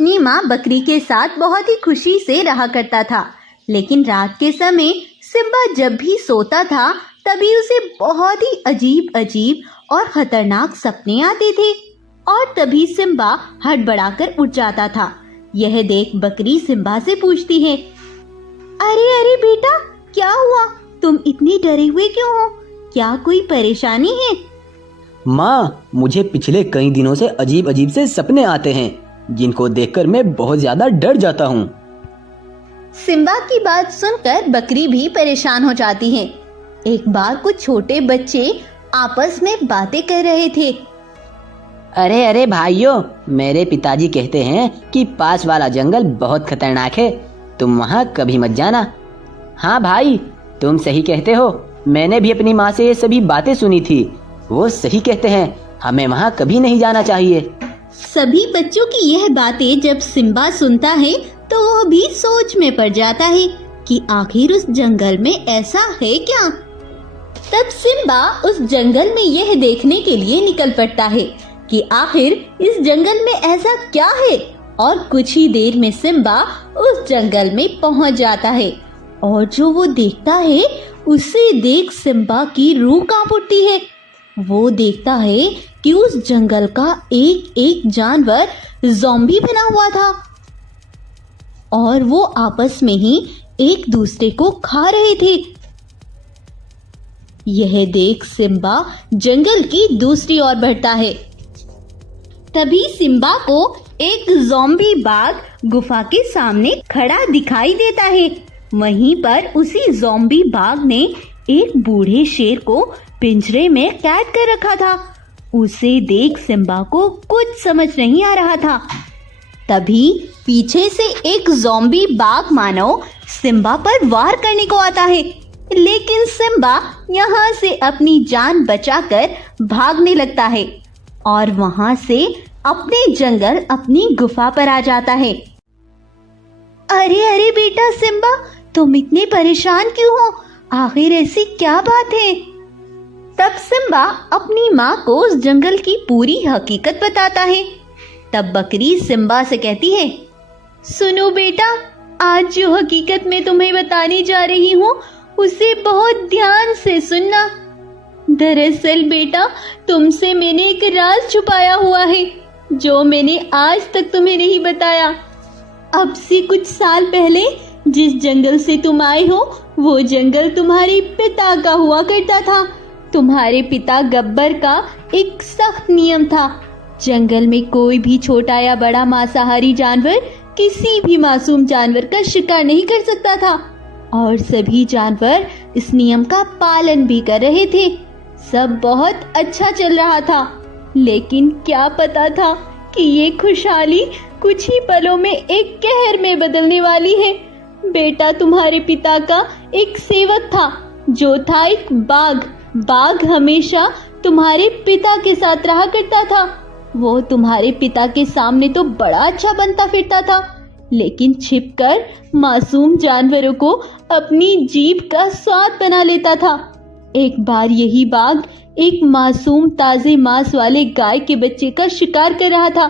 अपनी माँ बकरी के साथ बहुत ही खुशी से रहा करता था। लेकिन रात के समय सिम्बा जब भी सोता था तभी उसे बहुत ही अजीब अजीब और खतरनाक सपने आते थे और तभी सिम्बा हड़बड़ाकर उठ जाता था। यह देख बकरी सिम्बा से पूछती है, अरे अरे बेटा, क्या हुआ? तुम इतने डरे हुए क्यों हो? क्या कोई परेशानी है? माँ, मुझे पिछले कई दिनों से अजीब अजीब से सपने आते हैं जिनको देखकर मैं बहुत ज्यादा डर जाता हूँ। सिम्बा की बात सुनकर बकरी भी परेशान हो जाती है। एक बार कुछ छोटे बच्चे आपस में बातें कर रहे थे। अरे अरे भाइयों, मेरे पिताजी कहते हैं कि पास वाला जंगल बहुत खतरनाक है, तुम वहाँ कभी मत जाना। हाँ भाई, तुम सही कहते हो, मैंने भी अपनी माँ से ये सभी बातें सुनी थी। वो सही कहते हैं, हमें वहाँ कभी नहीं जाना चाहिए। सभी बच्चों की यह बातें जब सिम्बा सुनता है तो वो भी सोच में पड़ जाता है कि आखिर उस जंगल में ऐसा है क्या। तब सिम्बा उस जंगल में यह देखने के लिए निकल पड़ता है कि आखिर इस जंगल में ऐसा क्या है। और कुछ ही देर में सिम्बा उस जंगल में पहुंच जाता है और जो वो देखता है उसे देख सिम्बा की रूह कांप उठती है। वो देखता है कि उस जंगल का एक एक जानवर ज़ॉम्बी बना हुआ था और वो आपस में ही एक दूसरे को खा रहे थे। यह देख सिम्बा जंगल की दूसरी ओर बढ़ता है। तभी सिम्बा को एक ज़ॉम्बी बाघ गुफा के सामने खड़ा दिखाई देता है। वहीं पर उसी ज़ॉम्बी बाघ ने एक बूढ़े शेर को पिंजरे में कैद कर रखा था। उसे देख सिम्बा को कुछ समझ नहीं आ रहा था। तभी पीछे से एक ज़ॉम्बी बाघ मानव सिम्बा पर वार करने को आता है, लेकिन सिम्बा यहाँ से अपनी जान बचाकर भागने लगता है और वहाँ से अपने जंगल अपनी गुफा पर आ जाता है। अरे अरे बेटा सिम्बा, तुम इतने परेशान क्यों हो? आखिर ऐसी क्या बात है? तब सिम्बा अपनी माँ को उस जंगल की पूरी हकीकत बताता है। तब बकरी सिम्बा से कहती है, सुनो बेटा, आज जो हकीकत मैं तुम्हें बताने जा रही हूँ उसे बहुत ध्यान से सुनना। दरअसल बेटा, तुमसे मैंने एक राज छुपाया हुआ है जो मैंने आज तक तुम्हें नहीं बताया। अब से कुछ साल पहले जिस जंगल से तुम आए हो वो जंगल तुम्हारे पिता का हुआ करता था। तुम्हारे पिता गब्बर का एक सख्त नियम था, जंगल में कोई भी छोटा या बड़ा मांसाहारी जानवर किसी भी मासूम जानवर का शिकार नहीं कर सकता था और सभी जानवर इस नियम का पालन भी कर रहे थे। सब बहुत अच्छा चल रहा था, लेकिन क्या पता था कि ये खुशहाली कुछ ही पलों में एक कहर में बदलने वाली है। बेटा, तुम्हारे पिता का एक सेवक था जो था एक बाघ। बाघ हमेशा तुम्हारे पिता के साथ रहा करता था। वो तुम्हारे पिता के सामने तो बड़ा अच्छा बनता फिरता था, लेकिन छिपकर मासूम जानवरों को अपनी जीभ का स्वाद बना लेता था। एक बार यही बाघ एक मासूम ताजे मांस वाले गाय के बच्चे का शिकार कर रहा था,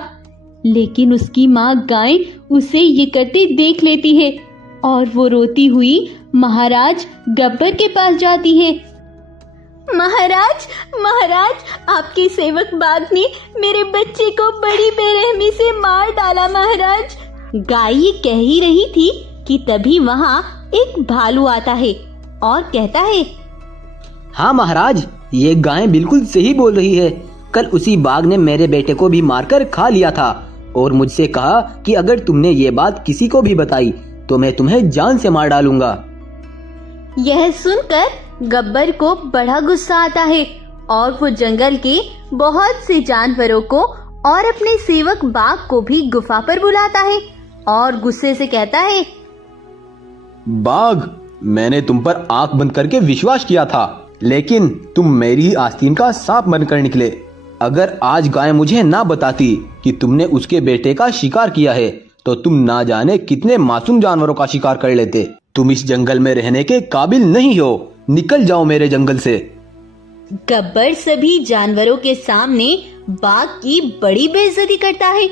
लेकिन उसकी माँ गाय उसे ये करते देख लेती है और वो रोती हुई महाराज गब्बर के पास जाती है। महाराज, महाराज, आपके सेवक बाघ ने मेरे बच्चे को बड़ी बेरहमी से मार डाला महाराज। गाय ये कह ही रही थी कि तभी वहाँ एक भालू आता है और कहता है, हाँ महाराज, ये गाय बिल्कुल सही बोल रही है। कल उसी बाघ ने मेरे बेटे को भी मारकर खा लिया था और मुझसे कहा कि अगर तुमने ये बात किसी को भी बताई तो मैं तुम्हें जान से मार डालूंगा। यह सुनकर गब्बर को बड़ा गुस्सा आता है और वो जंगल के बहुत से जानवरों को और अपने सेवक बाघ को भी गुफा पर बुलाता है और गुस्से से कहता है, बाघ, मैंने तुम पर आंख बंद करके विश्वास किया था, लेकिन तुम मेरी आस्तीन का सांप बनकर निकले। अगर आज गाय मुझे ना बताती कि तुमने उसके बेटे का शिकार किया है तो तुम ना जाने कितने मासूम जानवरों का शिकार कर लेते। तुम इस जंगल में रहने के काबिल नहीं हो, निकल जाओ मेरे जंगल से। गब्बर सभी जानवरों के सामने बाघ की बड़ी बेइज्जती करता है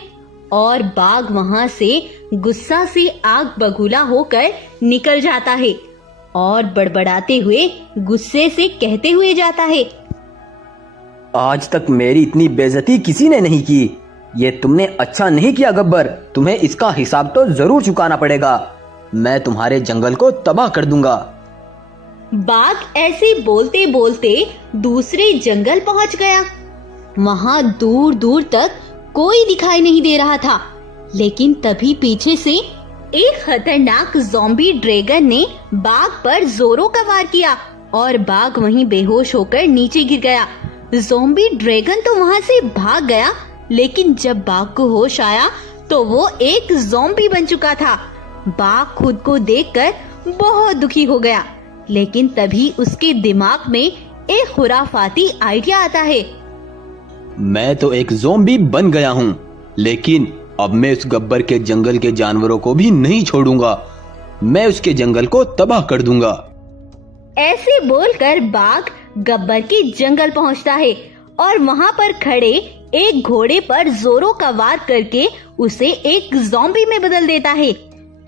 और बाघ वहां से गुस्सा से आग बबूला होकर निकल जाता है और बड़बड़ाते हुए गुस्से से कहते हुए जाता है, आज तक मेरी इतनी बेइज्जती किसी ने नहीं की। ये तुमने अच्छा नहीं किया गब्बर, तुम्हें इसका हिसाब तो जरूर चुकाना पड़ेगा। मैं तुम्हारे जंगल को तबाह कर दूंगा। बाघ ऐसे बोलते बोलते दूसरे जंगल पहुंच गया। वहां दूर दूर तक कोई दिखाई नहीं दे रहा था, लेकिन तभी पीछे से एक खतरनाक ज़ॉम्बी ड्रैगन ने बाघ पर जोरों का वार किया और बाघ वहीं बेहोश होकर नीचे गिर गया। ज़ॉम्बी ड्रैगन तो वहां से भाग गया, लेकिन जब बाघ को होश आया तो वो एक ज़ॉम्बी बन चुका था। बाघ खुद को देखकर बहुत दुखी हो गया, लेकिन तभी उसके दिमाग में एक खुराफाती आइडिया आता है। मैं तो एक ज़ॉम्बी बन गया हूँ, लेकिन अब मैं उस गब्बर के जंगल के जानवरों को भी नहीं छोड़ूंगा। मैं उसके जंगल को तबाह कर दूंगा। ऐसे बोलकर बाघ गब्बर के जंगल पहुंचता है और वहां पर खड़े एक घोड़े पर जोरों का वार करके उसे एक ज़ॉम्बी में बदल देता है।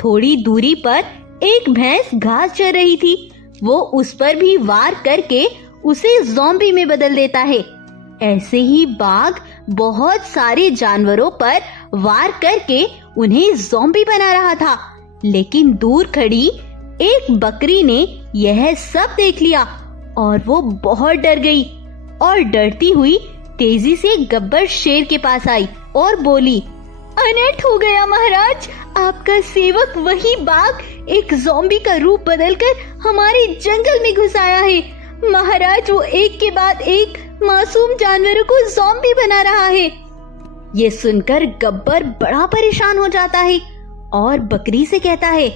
थोड़ी दूरी पर एक भैंस घास चर रही थी, वो उस पर भी वार करके उसे ज़ॉम्बी में बदल देता है। ऐसे ही बाघ बहुत सारे जानवरों पर वार करके उन्हें ज़ॉम्बी बना रहा था, लेकिन दूर खड़ी एक बकरी ने यह सब देख लिया और वो बहुत डर गई और डरती हुई तेजी से गब्बर शेर के पास आई और बोली, अनर्थ हो गया महाराज, आपका सेवक वही बाघ एक ज़ॉम्बी का रूप बदलकर हमारे जंगल में घुस आया है। महाराज, वो एक के बाद एक मासूम जानवरों को ज़ॉम्बी बना रहा है। ये सुनकर गब्बर बड़ा परेशान हो जाता है और बकरी से कहता है,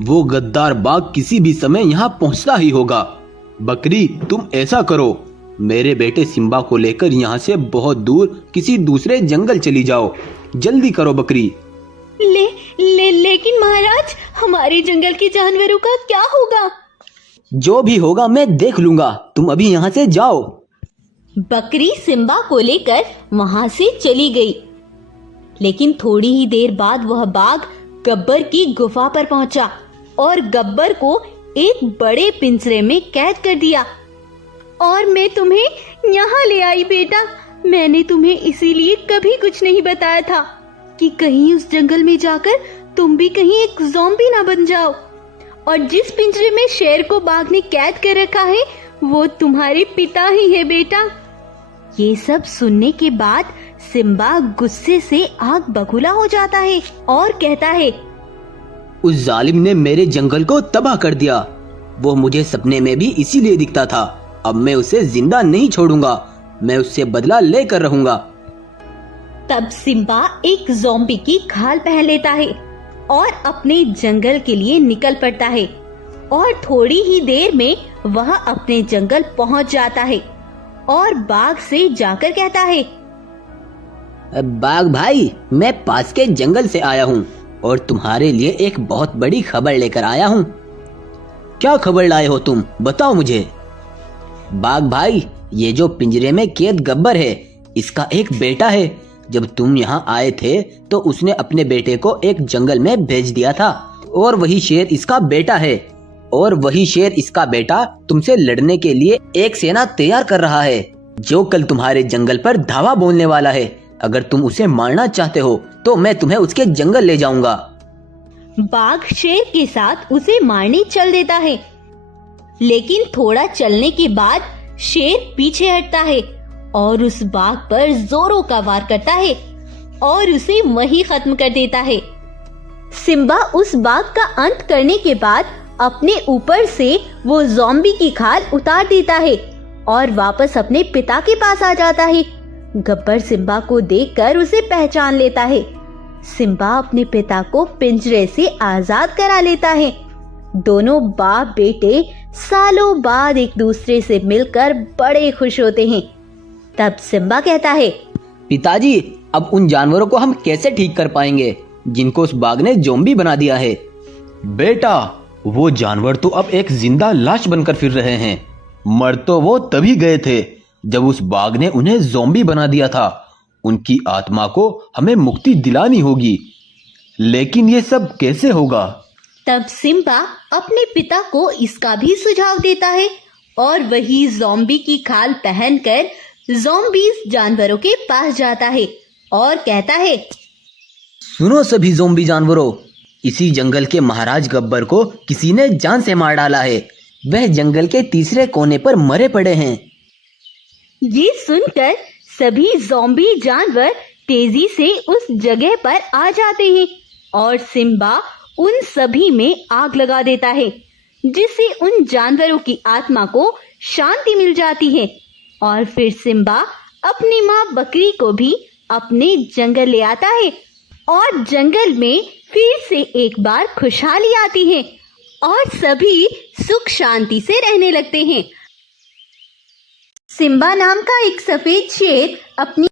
वो गद्दार बाघ किसी भी समय यहाँ पहुँचता ही होगा। बकरी, तुम ऐसा करो, मेरे बेटे सिम्बा को लेकर यहाँ से बहुत दूर किसी दूसरे जंगल चली जाओ। जल्दी करो बकरी। लेकिन महाराज, हमारे जंगल के जानवरों का क्या होगा? जो भी होगा मैं देख लूंगा, तुम अभी यहाँ से जाओ। बकरी सिम्बा को लेकर वहां से चली गई, लेकिन थोड़ी ही देर बाद वह बाघ गब्बर की गुफा पर पहुंचा और गब्बर को एक बड़े पिंजरे में कैद कर दिया। और मैं तुम्हें यहाँ ले आई बेटा, मैंने तुम्हें इसीलिए कभी कुछ नहीं बताया था कि कहीं उस जंगल में जाकर तुम भी कहीं एक ज़ॉम्बी ना बन जाओ। और जिस पिंजरे में शेर को बाघ ने कैद कर रखा है वो तुम्हारे पिता ही है बेटा। ये सब सुनने के बाद सिम्बा गुस्से से आग बबूला हो जाता है और कहता है, उस जालिम ने मेरे जंगल को तबाह कर दिया। वो मुझे सपने में भी इसीलिए दिखता था। अब मैं उसे जिंदा नहीं छोड़ूंगा, मैं उससे बदला लेकर रहूंगा। तब सिम्बा एक ज़ॉम्बी की खाल पहन लेता है और अपने जंगल के लिए निकल पड़ता है और थोड़ी ही देर में वह अपने जंगल पहुंच जाता है और बाघ से जाकर कहता है, बाघ भाई, मैं पास के जंगल से आया हूँ और तुम्हारे लिए एक बहुत बड़ी खबर लेकर आया हूँ। क्या खबर लाए हो तुम, बताओ मुझे। बाघ भाई, ये जो पिंजरे में कैद गब्बर है, इसका एक बेटा है। जब तुम यहाँ आए थे तो उसने अपने बेटे को एक जंगल में भेज दिया था और वही शेर इसका बेटा है। और वही शेर इसका बेटा तुमसे लड़ने के लिए एक सेना तैयार कर रहा है, जो कल तुम्हारे जंगल पर धावा बोलने वाला है। अगर तुम उसे मारना चाहते हो तो मैं तुम्हें उसके जंगल ले जाऊंगा। बाघ शेर के साथ उसे मारने चल देता है, लेकिन थोड़ा चलने के बाद शेर पीछे हटता है और उस बाघ पर जोरों का वार करता है और उसे वहीं खत्म कर देता है। सिम्बा उस बाघ का अंत करने के बाद अपने ऊपर से वो ज़ॉम्बी की खाल उतार देता है और वापस अपने पिता के पास आ जाता है। गब्बर सिम्बा को देखकर उसे पहचान लेता है। सिम्बा अपने पिता को पिंजरे से आजाद करा लेता है। दोनों बाप बेटे सालों बाद एक दूसरे से मिलकर बड़े खुश होते हैं। तब सिम्बा कहता है, पिताजी, अब उन जानवरों को हम कैसे ठीक कर पाएंगे जिनको उस बाघ ने ज़ॉम्बी बना दिया है? बेटा, वो जानवर तो अब एक जिंदा लाश बनकर फिर रहे हैं। मर तो वो तभी गए थे जब उस बाघ ने उन्हें ज़ॉम्बी बना दिया था। उनकी आत्मा को हमें मुक्ति दिलानी होगी। लेकिन ये सब कैसे होगा? तब सिम्बा अपने पिता को इसका भी सुझाव देता है और वही ज़ॉम्बी की खाल पहनकर ज़ॉम्बीज़ जानवरों के पास जाता है और कहता है, सुनो सभी ज़ॉम्बी जानवरों, इसी जंगल के महाराज गब्बर को किसी ने जान से मार डाला है। वह जंगल के तीसरे कोने पर मरे पड़े हैं। ये सुनकर सभी ज़ॉम्बी जानवर तेजी से उस जगह पर आ जाते हैं और सिम्बा उन सभी में आग लगा देता है, जिससे उन जानवरों की आत्मा को शांति मिल जाती है। और फिर सिम्बा अपनी माँ बकरी को भी अपने जंगल ले आता है और जंगल में फिर से एक बार खुशहाली आती है और सभी सुख शांति से रहने लगते हैं। सिम्बा नाम का एक सफेद शेर अपनी